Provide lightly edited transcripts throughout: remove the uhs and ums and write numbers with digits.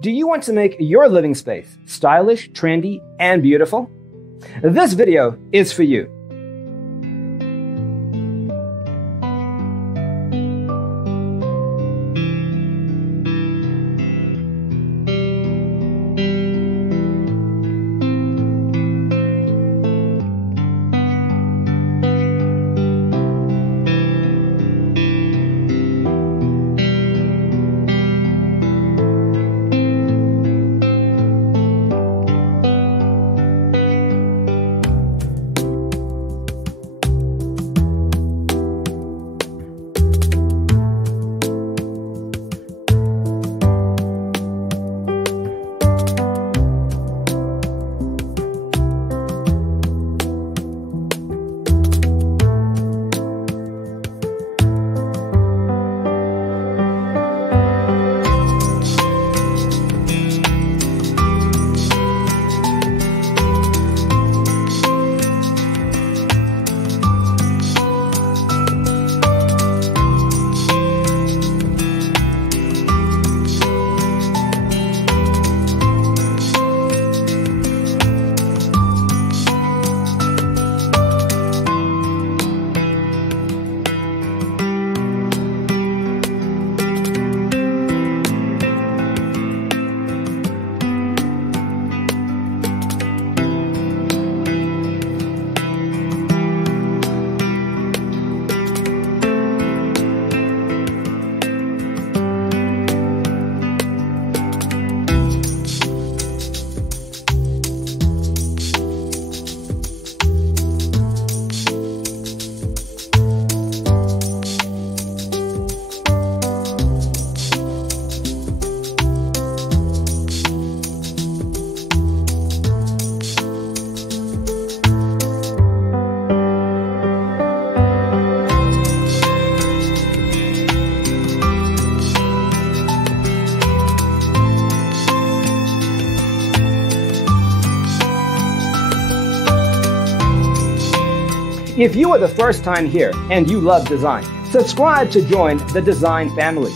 Do you want to make your living space stylish, trendy, and beautiful? This video is for you. If you are the first time here and you love design, subscribe to join the design family.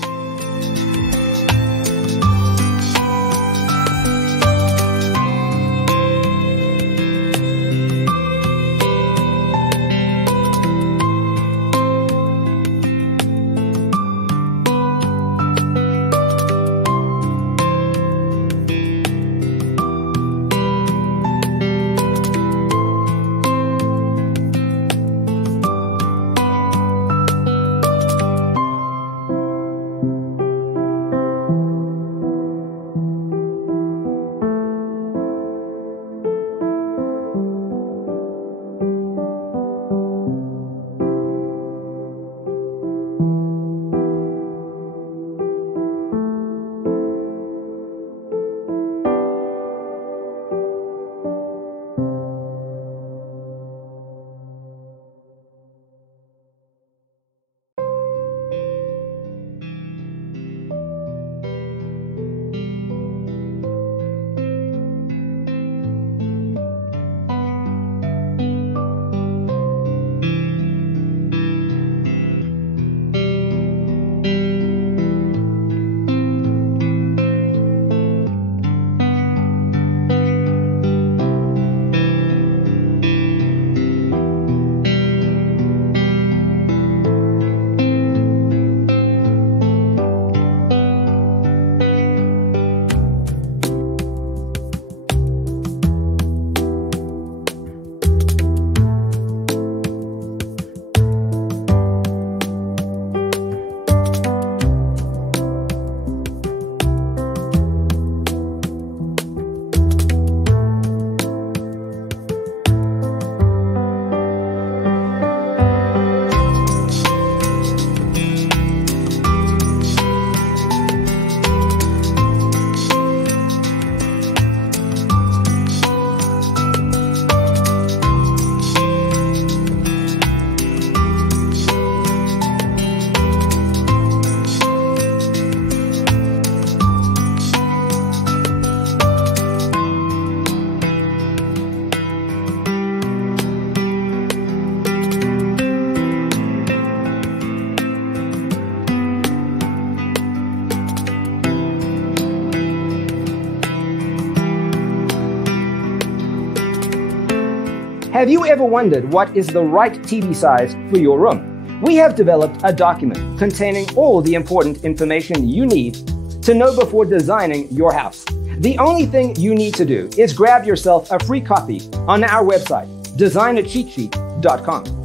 Have you ever wondered what is the right TV size for your room? We have developed a document containing all the important information you need to know before designing your house. The only thing you need to do is grab yourself a free copy on our website, designacheatsheet.com.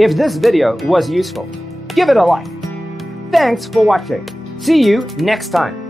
If this video was useful, give it a like. Thanks for watching. See you next time.